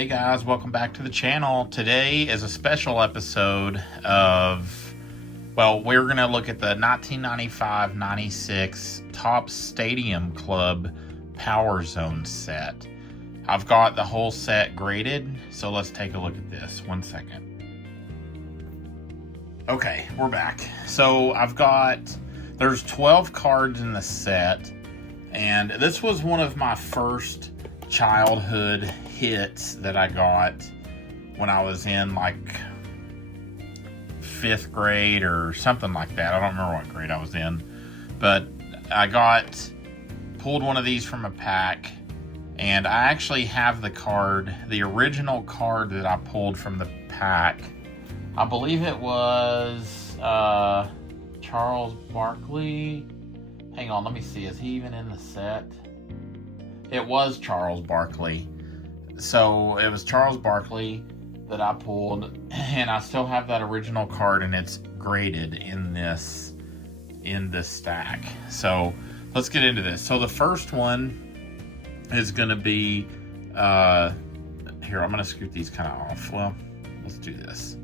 Hey guys, welcome back to the channel. Today is a special episode of, we're going to look at the 1995-96 Topps Stadium Club Power Zone set. I've got the whole set graded, so let's take a look at this. 1 second. Okay, we're back. So there's 12 cards in the set, and this was one of my first childhood hits that I got when I was in like 5th grade or something like that. I don't remember what grade I was in, but I pulled one of these from a pack, and I actually have the original card that I pulled from the pack. I believe it was Charles Barkley. Hang on, let me see. Is he even in the set? It was Charles Barkley. So it was Charles Barkley that I pulled, and I still have that original card, and it's graded in this stack. So let's get into this. So the first one is going to be here. I'm going to scoot these kind of off. Well, let's do this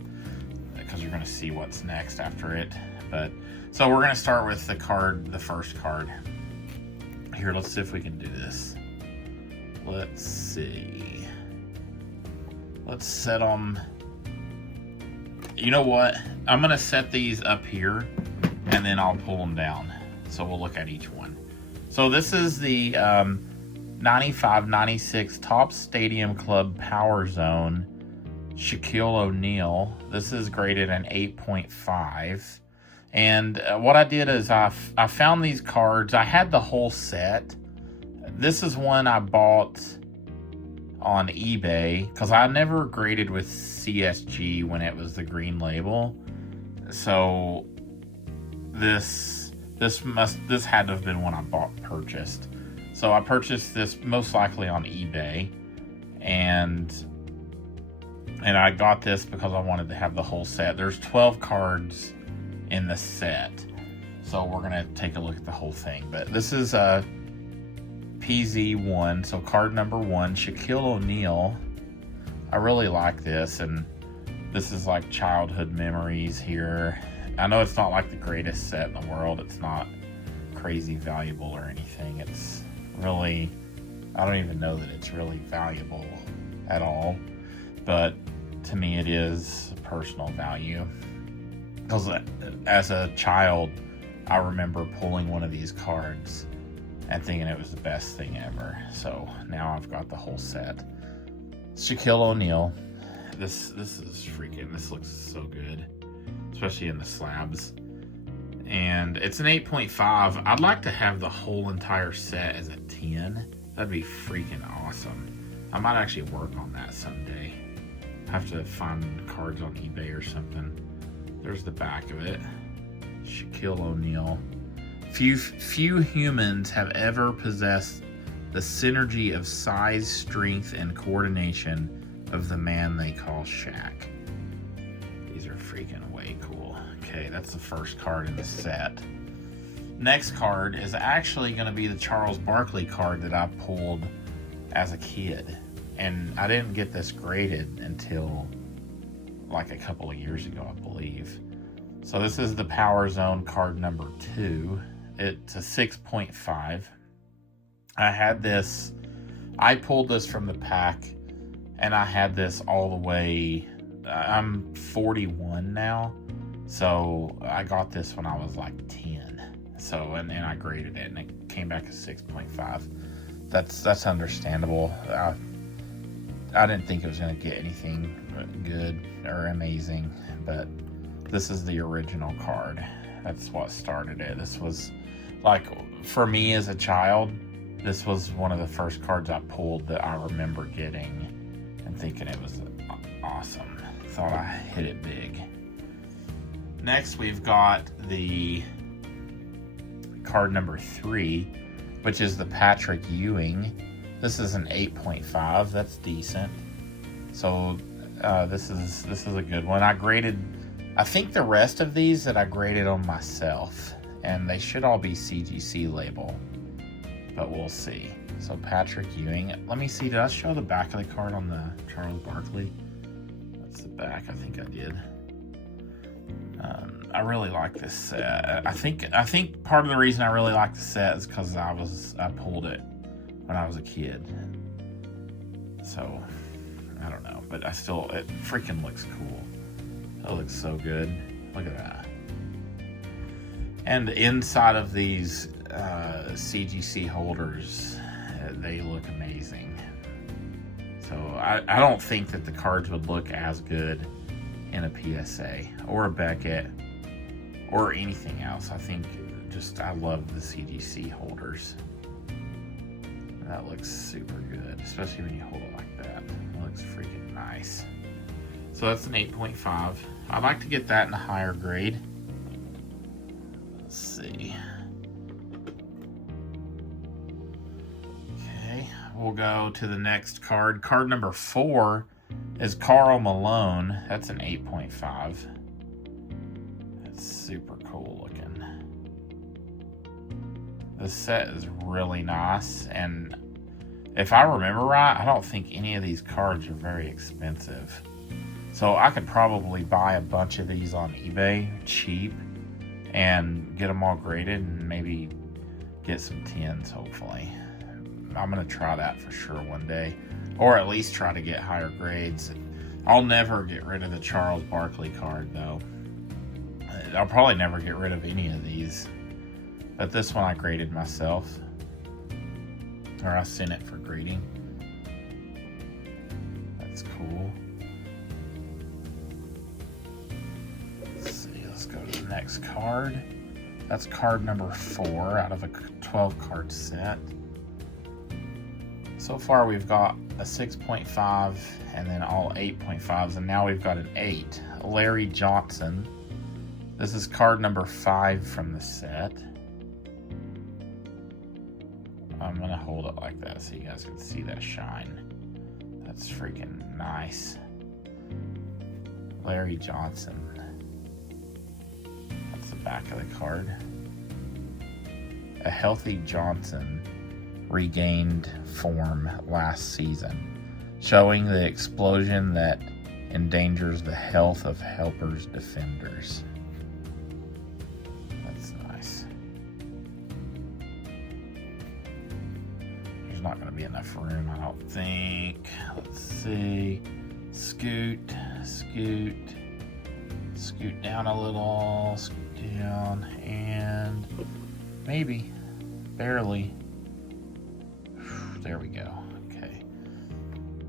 because you're going to see what's next after it. But so we're going to start with the first card. Here, let's see if we can do this. Let's see. Let's set them. You know what? I'm going to set these up here, and then I'll pull them down. So we'll look at each one. So this is the 95-96 Topps Stadium Club Power Zone Shaquille O'Neal. This is graded an 8.5. And what I did is I found these cards. I had the whole set. This is one I bought on eBay because I never graded with CSG when it was the green label. So this had to have been one I purchased. So I purchased this most likely on eBay, and I got this because I wanted to have the whole set. There's 12 cards in the set, so we're gonna take a look at the whole thing. But this is a PZ1, so card number 1, Shaquille O'Neal. I really like this, and this is like childhood memories here. I know it's not like the greatest set in the world. It's not crazy valuable or anything. It's really, I don't even know that it's really valuable at all, but to me it is personal value. Because as a child, I remember pulling one of these cards and thinking it was the best thing ever. So now I've got the whole set. Shaquille O'Neal. This looks so good, especially in the slabs. And it's an 8.5. I'd like to have the whole entire set as a 10. That'd be freaking awesome. I might actually work on that someday. I have to find cards on eBay or something. There's the back of it. Shaquille O'Neal. Few humans have ever possessed the synergy of size, strength, and coordination of the man they call Shaq. These are freaking way cool. Okay, that's the first card in the set. Next card is actually going to be the Charles Barkley card that I pulled as a kid. And I didn't get this graded until like a couple of years ago, I believe. So this is the Power Zone card number 2. It's a 6.5. I pulled this from the pack, and I had this all the way, I'm 41 now, so I got this when I was like 10. So, and I graded it, and it came back as 6.5. That's understandable. I didn't think it was going to get anything good or amazing, but this is the original card. That's what started it. This was, like, for me as a child, this was one of the first cards I pulled that I remember getting and thinking it was awesome. Thought I hit it big. Next, we've got the card number 3, which is the Patrick Ewing. This is an 8.5. That's decent. So this is a good one. I think the rest of these that I graded on myself, and they should all be CGC label, but we'll see. So Patrick Ewing. Let me see, did I show the back of the card on the Charles Barkley? That's the back, I think I did. I really like this set. I think part of the reason I really like the set is because I pulled it when I was a kid. So I don't know, but it freaking looks cool. It looks so good. Look at that. And inside of these CGC holders, they look amazing. So I don't think that the cards would look as good in a PSA or a Beckett or anything else. I think I love the CGC holders. That looks super good, especially when you hold it like that. It looks freaking nice. So that's an 8.5. I'd like to get that in a higher grade. Let's see. Okay, we'll go to the next card. Card number 4 is Karl Malone. That's an 8.5. That's super cool looking. This set is really nice, and if I remember right, I don't think any of these cards are very expensive. So I could probably buy a bunch of these on eBay cheap and get them all graded and maybe get some 10s hopefully. I'm going to try that for sure one day, or at least try to get higher grades. I'll never get rid of the Charles Barkley card though. I'll probably never get rid of any of these, but this one I graded myself, or I sent it for grading. That's cool. Let's see, let's go to the next card. That's card number 4 out of a 12 card set. So far we've got a 6.5 and then all 8.5s, and now we've got an 8. Larry Johnson. This is card number 5 from the set. I'm gonna hold it like that so you guys can see that shine. That's freaking nice. Larry Johnson. That's the back of the card. A healthy Johnson regained form last season, showing the explosion that endangers the health of Helpers defenders. That's nice. There's not going to be enough room, I don't think. Let's see. Scoot down a little, scoot down, and maybe, barely. There we go. Okay.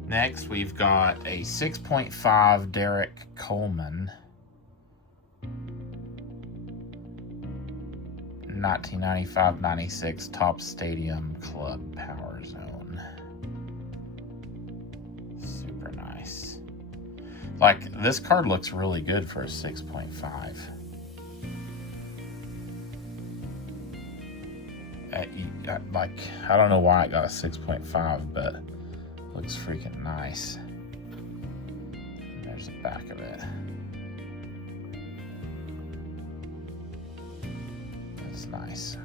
Next, we've got a 6.5 Derek Coleman. 1995-96 Top Stadium Club Power Zone. Super nice. Like, this card looks really good for a 6.5. I don't know why it got a 6.5, but it looks freaking nice. And there's the back of it. That's nice.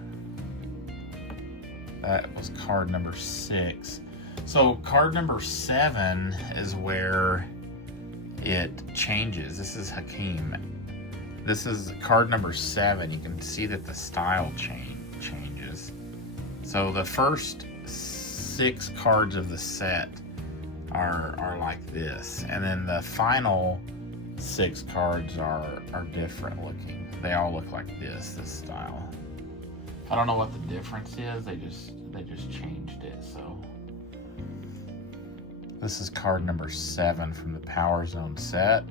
That was card number 6. So card number 7 is where it changes. This is Hakeem. This is card number 7. You can see that the style changes. So the first 6 cards of the set are like this, and then the final 6 cards are different looking. They all look like this style. I don't know what the difference is. They just changed it. So this is card number 7 from the Power Zone set.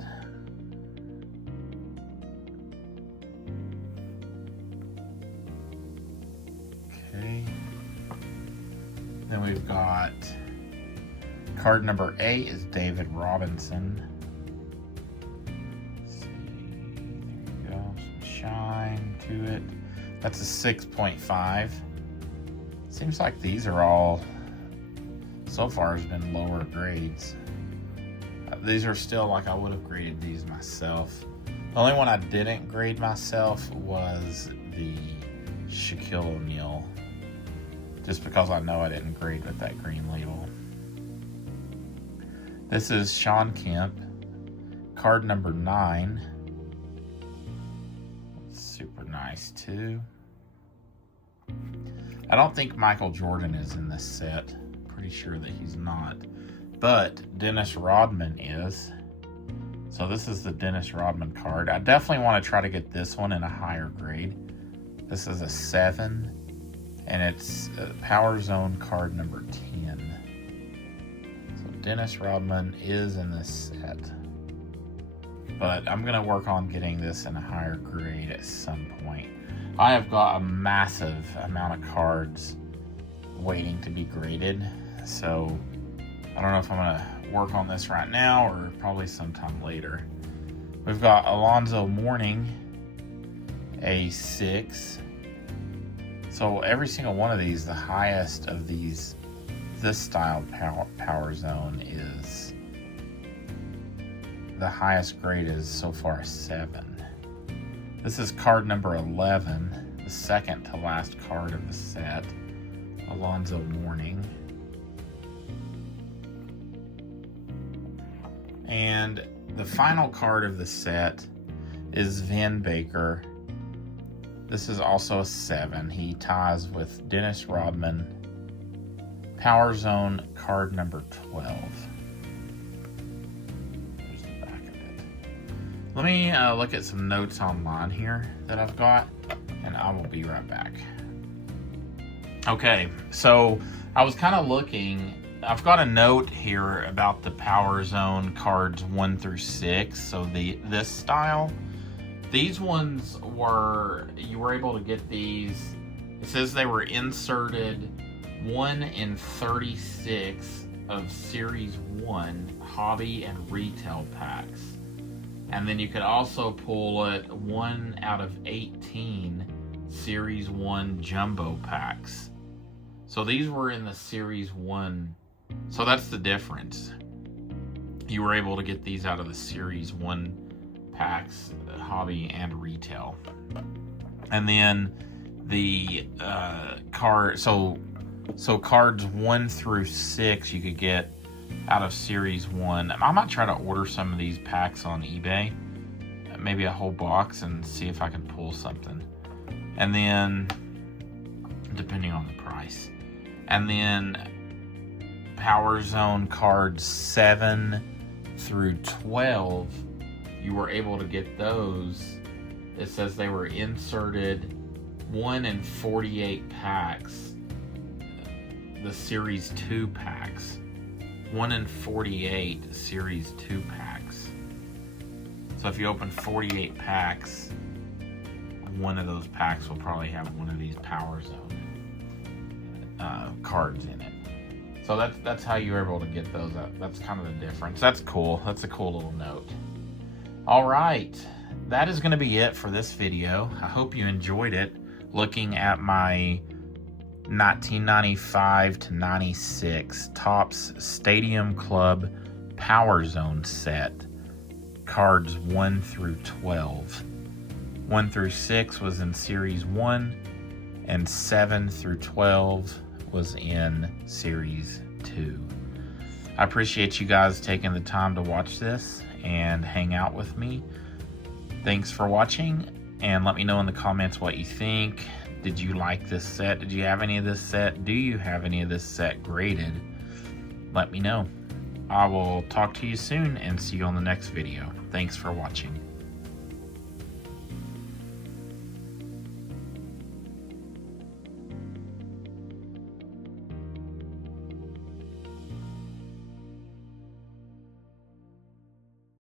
Okay. Then we've got card number 8 is David Robinson. Let's see, there you go, some shine to it. That's a 6.5. Seems like these are all, so far, has been lower grades. These are still like I would have graded these myself. The only one I didn't grade myself was the Shaquille O'Neal. just because I know I didn't grade with that green label. This is Sean Kemp, card number 9. Super nice too. I don't think Michael Jordan is in this set. Pretty sure that he's not. But Dennis Rodman is. So this is the Dennis Rodman card. I definitely want to try to get this one in a higher grade. This is a 7. And it's Power Zone card number 10. So Dennis Rodman is in this set. But I'm going to work on getting this in a higher grade at some point. I have got a massive amount of cards waiting to be graded. So I don't know if I'm going to work on this right now or probably sometime later. We've got Alonzo Mourning, a 6. So every single one of these, the highest of these, this style Power Zone is, the highest grade is so far a 7. This is card number 11, the second to last card of the set, Alonzo Mourning. And the final card of the set is Vin Baker. This is also a 7. He ties with Dennis Rodman. Power Zone card number 12. There's the back of it. Let me look at some notes online here that I've got, and I will be right back. Okay, so I was kind of looking. I've got a note here about the Power Zone cards 1 through 6. So this style. These ones you were able to get these, it says they were inserted 1 in 36 of Series 1 hobby and retail packs. And then you could also pull it 1 out of 18 Series 1 jumbo packs. So these were in the Series 1, so that's the difference. You were able to get these out of the Series 1 packs, hobby and retail. And then the so cards 1 through 6 you could get out of Series 1. I might try to order some of these packs on eBay, maybe a whole box, and see if I can pull something. And then, depending on the price. And then Power Zone cards 7 through 12, you were able to get those. It says they were inserted 1 in 48 packs, the Series 2 packs. 1 in 48 Series 2 packs. So if you open 48 packs, one of those packs will probably have one of these Power Zone cards in it. So that's how you were able to get those. That's kind of the difference. That's cool. That's a cool little note. All right, that is going to be it for this video. I hope you enjoyed it, looking at my 1995 to 96 Topps Stadium Club Power Zone set, cards 1 through 12. 1 through 6 was in Series 1, and 7 through 12 was in Series 2. I appreciate you guys taking the time to watch this and hang out with me. Thanks for watching, and let me know in the comments what you think. Did you like this set? Did you have any of this set? Do you have any of this set graded? Let me know. I will talk to you soon and see you on the next video. Thanks for watching.